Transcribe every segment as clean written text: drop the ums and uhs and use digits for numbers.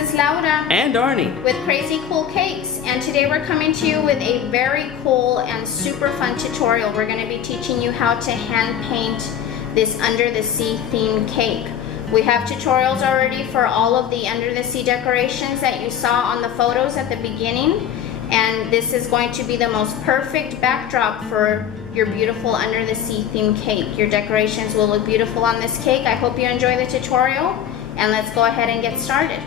is Laura and Arnie with Krazy Kool Cakes, and today we're coming to you with a very cool and super fun tutorial. We're going to be teaching you how to hand paint this under the sea themed cake. We have tutorials already for all of the under the sea decorations that you saw on the photos at the beginning, and this is going to be the most perfect backdrop for your beautiful under the sea themed cake. Your decorations will look beautiful on this cake. I hope you enjoy the tutorial, and let's go ahead and get started.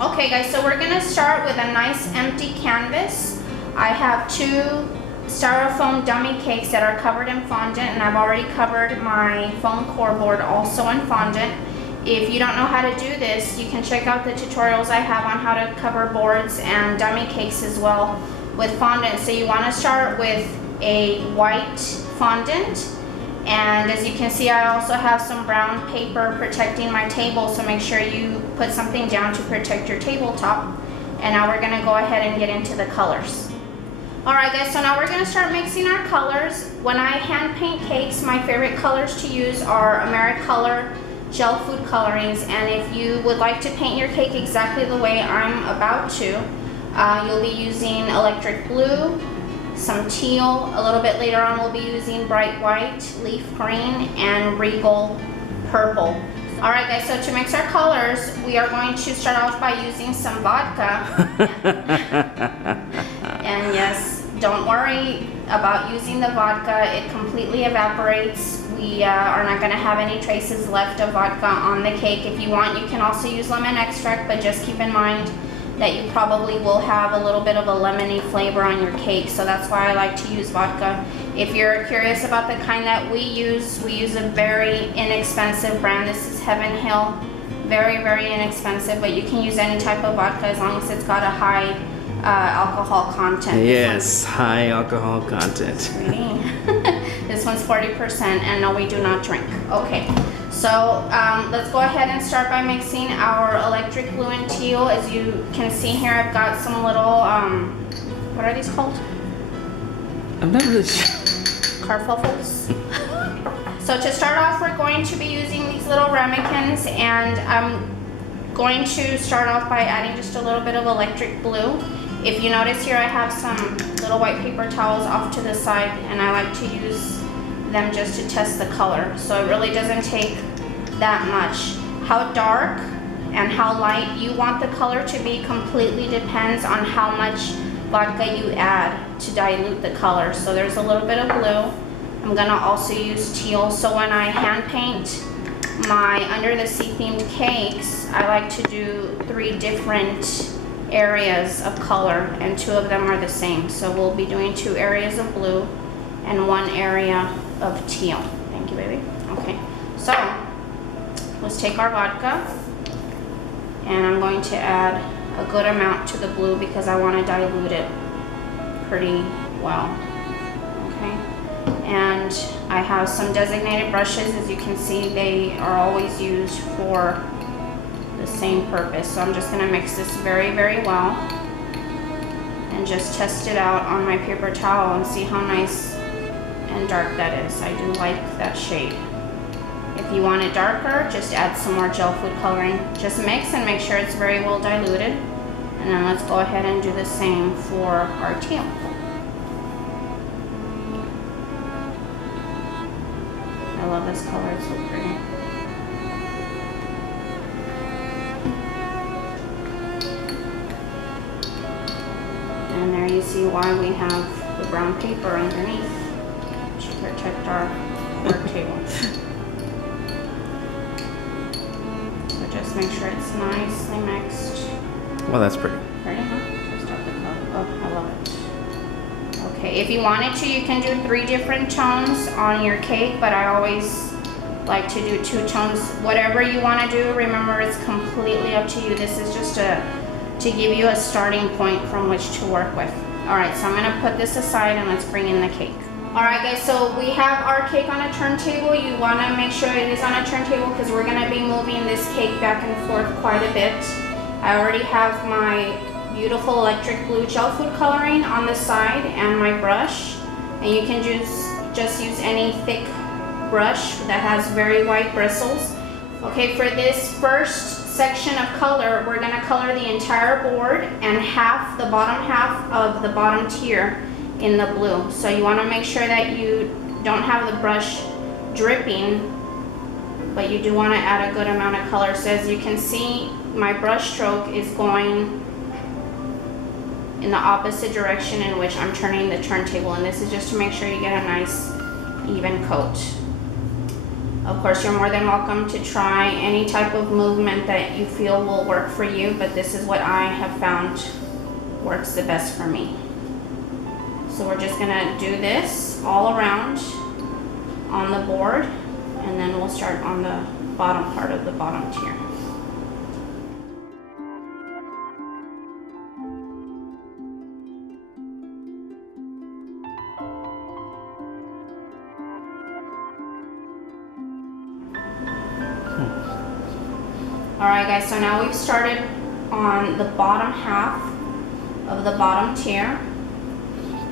Okay guys, so we're gonna start with a nice empty canvas. I have two styrofoam dummy cakes that are covered in fondant, and I've already covered my foam core board also in fondant. If you don't know how to do this, you can check out the tutorials I have on how to cover boards and dummy cakes as well with fondant. So you want to start with a white fondant, and as you can see, I also have some brown paper protecting my table, so make sure you put something down to protect your tabletop. And now we're going to go ahead and get into the colors. Alright guys, so now we're going to start mixing our colors. When I hand paint cakes, my favorite colors to use are americolor gel food colorings, and if you would like to paint your cake exactly the way I'm about to, you'll be using electric blue, some teal, a little bit later on we'll be using bright white, leaf green, and regal purple. Alright guys, so to mix our colors, we are going to start off by using some vodka. And yes, don't worry about using the vodka, it completely evaporates. We are not going to have any traces left of vodka on the cake. If you want, you can also use lemon extract, but just keep in mind that you probably will have a little bit of a lemony flavor on your cake, so that's why I like to use vodka. If you're curious about the kind that we use a very inexpensive brand. This is Heaven Hill. Very, very inexpensive, but you can use any type of vodka as long as it's got a high alcohol content. Yes, high alcohol content. This one's 40%, and no, we do not drink. Okay, so let's go ahead and start by mixing our electric blue and teal. As you can see here, I've got some little, what are these called? I'm not really sure. Carfuffles. So to start off, we're going to be using these little ramekins, and I'm going to start off by adding just a little bit of electric blue. If you notice here, I have some little white paper towels off to the side, and I like to use them just to test the color. So it really doesn't take that much. How dark and how light you want the color to be completely depends on how much vodka you add to dilute the color. So there's a little bit of blue. I'm gonna also use teal. So when I hand paint my under the sea themed cakes, I like to do 3 different areas of color, and 2 of them are the same. So we'll be doing 2 areas of blue and 1 area of teal. Thank you, baby. Okay, so let's take our vodka, and I'm going to add a good amount to the blue because I want to dilute it pretty well. Okay, and I have some designated brushes. As you can see, they are always used for the same purpose. So I'm just going to mix this very, very well and just test it out on my paper towel and see how nice and dark that is. I do like that shade. If you want it darker, just add some more gel food coloring. Just mix and make sure it's very well diluted. And then let's go ahead and do the same for our teal. I love this color, it's so pretty. And there you see why we have the brown paper underneath to protect our work table. So just make sure it's nicely mixed. Well, that's pretty. Pretty, huh? Just start the color. Oh, I love it. Okay, if you wanted to, you can do 3 different tones on your cake, but I always like to do 2 tones. Whatever you want to do, remember, it's completely up to you. This is just to give you a starting point from which to work with. Alright, so I'm going to put this aside and let's bring in the cake. Alright guys, so we have our cake on a turntable. You want to make sure it is on a turntable because we're going to be moving this cake back and forth quite a bit. I already have my beautiful electric blue gel food coloring on the side and my brush. And you can just use any thick brush that has very white bristles. Okay, for this first section of color, we're gonna color the entire board and the bottom half of the bottom tier in the blue. So you wanna make sure that you don't have the brush dripping, but you do wanna add a good amount of color. So as you can see, my brush stroke is going in the opposite direction in which I'm turning the turntable, and this is just to make sure you get a nice even coat. Of course, you're more than welcome to try any type of movement that you feel will work for you, but this is what I have found works the best for me. So we're just gonna do this all around on the board, and then we'll start on the bottom part of the bottom tier. Alright guys, so now we've started on the bottom half of the bottom tier.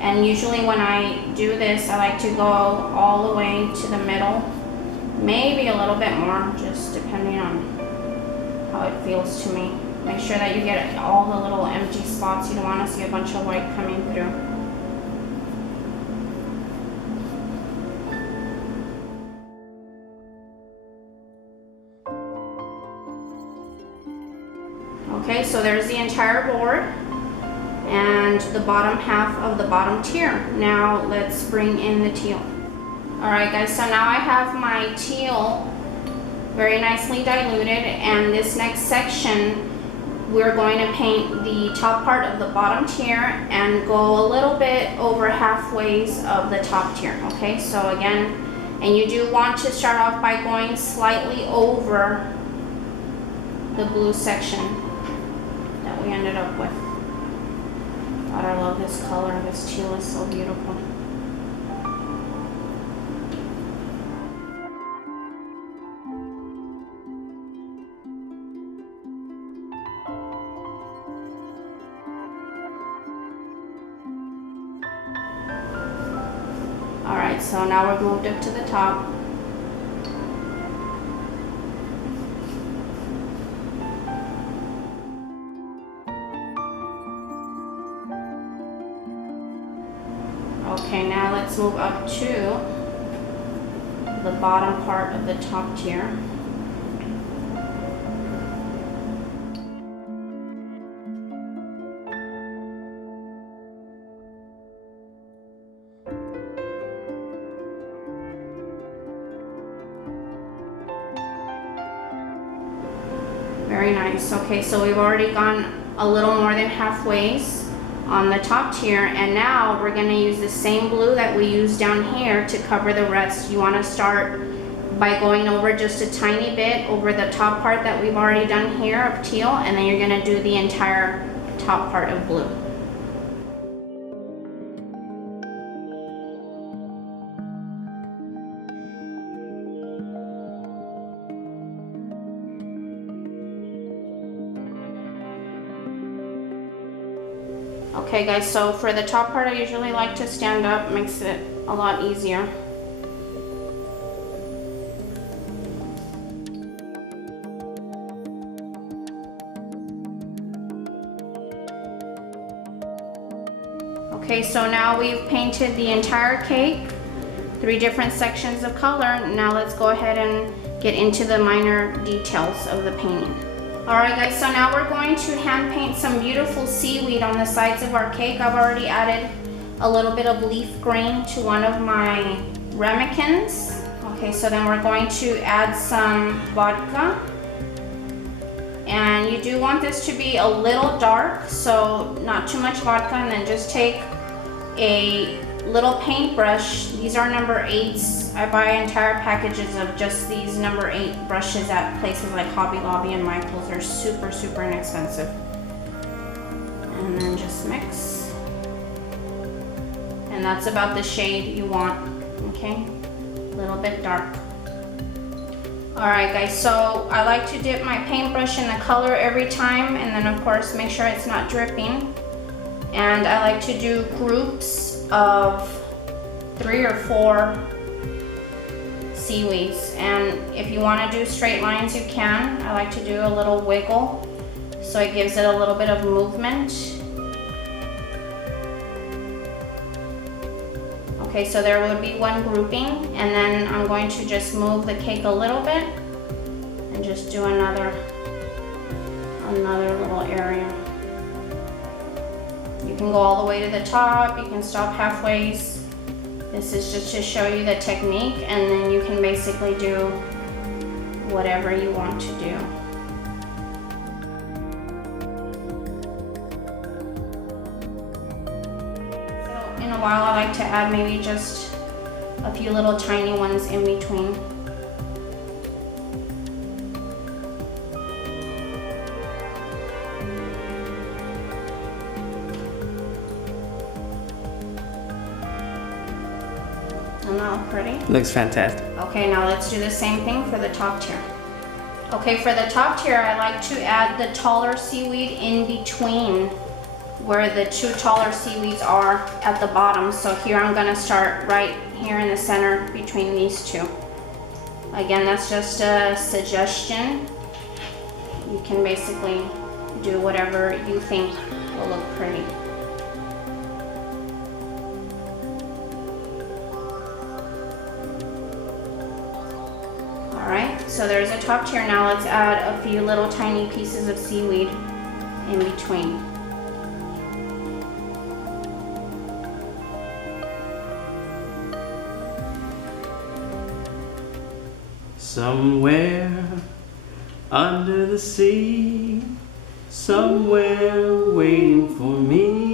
And usually when I do this, I like to go all the way to the middle. Maybe a little bit more, just depending on how it feels to me. Make sure that you get all the little empty spots. You don't want to see a bunch of white coming through. Okay, so there's the entire board and the bottom half of the bottom tier. Now let's bring in the teal. Alright guys, so now I have my teal very nicely diluted, and this next section we're going to paint the top part of the bottom tier and go a little bit over halfways of the top tier. Okay, so again, and you do want to start off by going slightly over the blue section that we ended up with. God, I love this color. This teal is so beautiful. Alright, so now we've moved up to the top. Okay, now let's move up to the bottom part of the top tier. Very nice. Okay, so we've already gone a little more than halfway on the top tier, and now we're going to use the same blue that we used down here to cover the rest. You want to start by going over just a tiny bit over the top part that we've already done here of teal, and then you're going to do the entire top part of blue. Okay guys, so for the top part I usually like to stand up, makes it a lot easier. Okay, so now we've painted the entire cake, 3 different sections of color. Now let's go ahead and get into the minor details of the painting. Alright guys, so now we're going to hand paint some beautiful seaweed on the sides of our cake. I've already added a little bit of leaf green to one of my ramekins. Okay, so then we're going to add some vodka. And you do want this to be a little dark, so not too much vodka, and then just take a little paintbrush. These are number 8s. I buy entire packages of just these number 8 brushes at places like Hobby Lobby and Michael's. They're super, super inexpensive. And then just mix. And that's about the shade you want, okay? A little bit dark. Alright guys, so I like to dip my paintbrush in the color every time, and then of course make sure it's not dripping. And I like to do groups of 3 or 4 seaweeds. And if you want to do straight lines, you can. I like to do a little wiggle, so it gives it a little bit of movement. Okay, so there would be one grouping, and then I'm going to just move the cake a little bit and just do another little area. You can go all the way to the top, you can stop halfway. This is just to show you the technique, and then you can basically do whatever you want to do. So in a while I like to add maybe just a few little tiny ones in between. Doesn't that look pretty? Looks fantastic. Okay, now let's do the same thing for the top tier. Okay, for the top tier, I like to add the taller seaweed in between where the two taller seaweeds are at the bottom. So here I'm gonna start right here in the center between these two. Again, that's just a suggestion. You can basically do whatever you think will look pretty. Alright, so there's a top tier. Now let's add a few little tiny pieces of seaweed in between. Somewhere under the sea, somewhere waiting for me.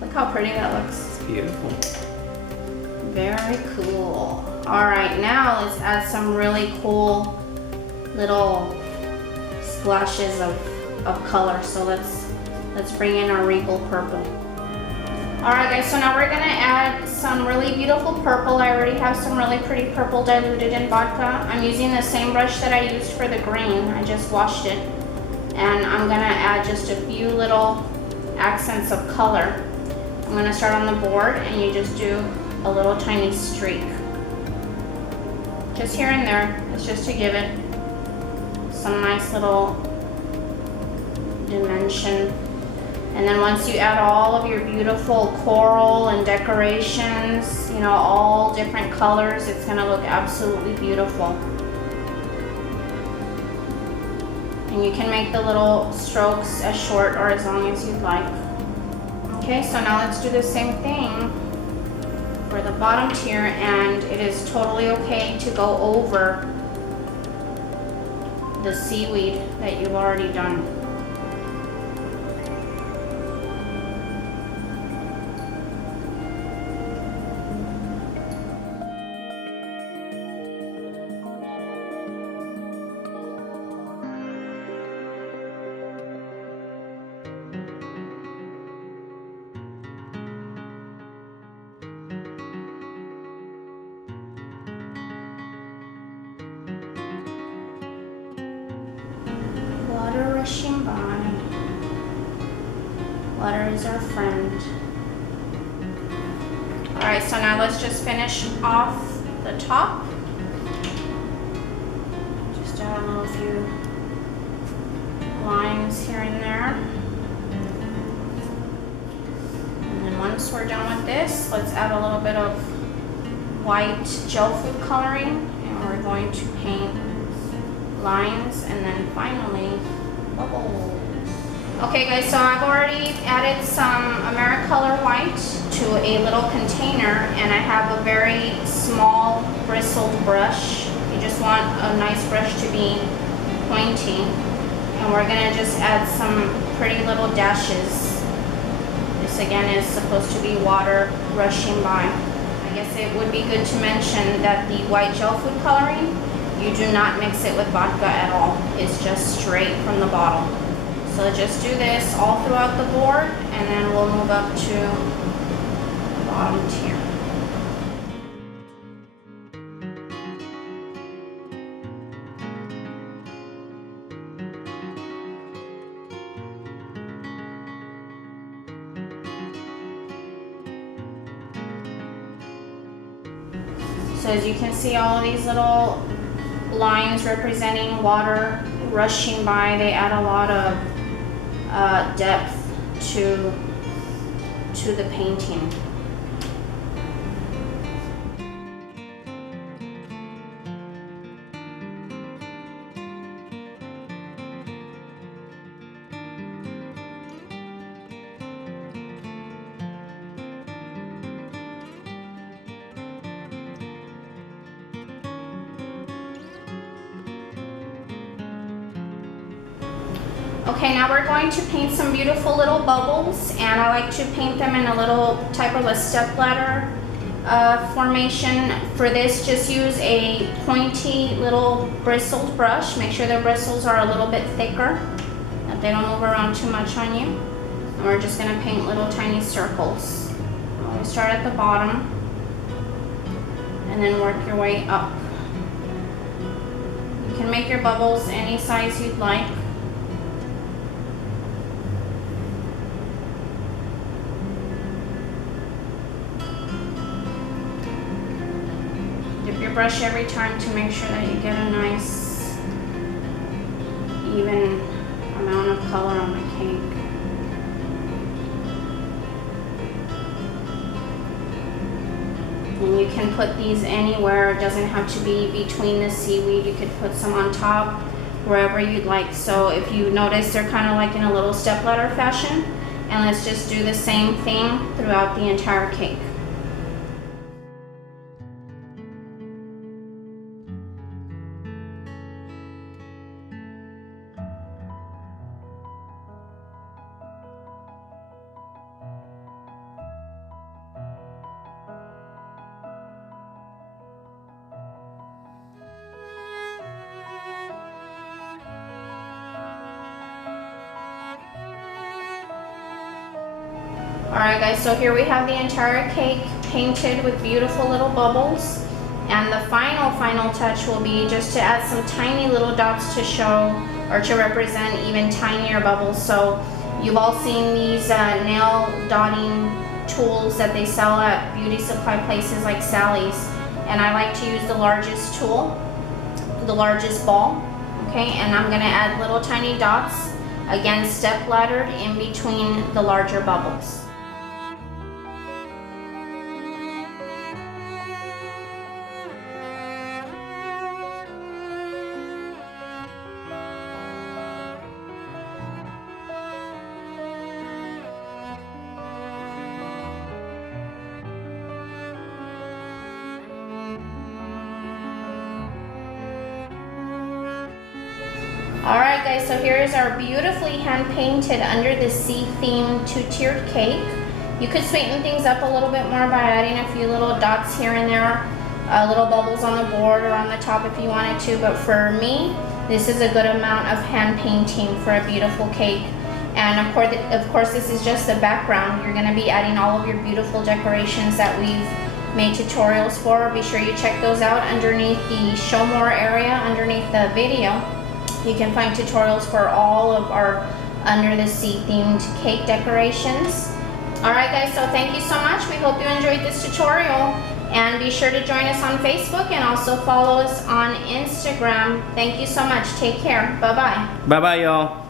Look how pretty that looks. It's beautiful. Very cool. Alright, now let's add some really cool little splashes of color. So let's bring in our regal purple. Alright guys, so now we're gonna add some really beautiful purple. I already have some really pretty purple diluted in vodka. I'm using the same brush that I used for the green. I just washed it. And I'm gonna add just a few little accents of color. I'm gonna start on the board, and you just do a little tiny streak. Just here and there. It's just to give it some nice little dimension. And then once you add all of your beautiful coral and decorations, you know, all different colors, it's gonna look absolutely beautiful. And you can make the little strokes as short or as long as you'd like. Okay, so now let's do the same thing for the bottom tier, and it is totally okay to go over the seaweed that you've already done. Water rushing by. Water is our friend. Alright, so now let's just finish off the top. Just add a little few lines here and there. And then once we're done with this, let's add a little bit of white gel food coloring, and we're going to paint lines, and then finally bubbles. Okay guys, so I've already added some americolor white to a little container, and I have a very small bristled brush. You just want a nice brush to be pointy, and we're gonna just add some pretty little dashes. This again is supposed to be water rushing by. I guess it would be good to mention that the white gel food coloring, you do not mix it with vodka at all. It's just straight from the bottle. So just do this all throughout the board, and then we'll move up to the bottom tier. So as you can see, all of these little lines representing water rushing by, they add a lot of depth to the painting. Okay, now we're going to paint some beautiful little bubbles, and I like to paint them in a little type of a stepladder formation. For this, just use a pointy little bristled brush. Make sure the bristles are a little bit thicker, that they don't move around too much on you. And we're just going to paint little tiny circles. Always start at the bottom and then work your way up. You can make your bubbles any size you'd like. Dip your brush every time to make sure that you get a nice even amount of color on the cake. And you can put these anywhere. It doesn't have to be between the seaweed. You could put some on top, wherever you'd like. So if you notice, they're kind of like in a little stepladder fashion. And let's just do the same thing throughout the entire cake. Alright guys, so here we have the entire cake painted with beautiful little bubbles. And the final touch will be just to add some tiny little dots to show or to represent even tinier bubbles. So you've all seen these nail dotting tools that they sell at beauty supply places like Sally's. And I like to use the largest tool, the largest ball. Okay, and I'm going to add little tiny dots, again step laddered in between the larger bubbles. Alright guys, so here is our beautifully hand-painted under the sea theme two-tiered cake. You could sweeten things up a little bit more by adding a few little dots here and there, little bubbles on the board or on the top if you wanted to, but for me, this is a good amount of hand painting for a beautiful cake. And of course this is just the background. You're going to be adding all of your beautiful decorations that we've made tutorials for. Be sure you check those out underneath the show more area underneath the video. You can find tutorials for all of our under the sea themed cake decorations. Alright guys, so thank you so much. We hope you enjoyed this tutorial, and be sure to join us on Facebook and also follow us on Instagram. Thank you so much. Take care. Bye bye. Bye bye, y'all.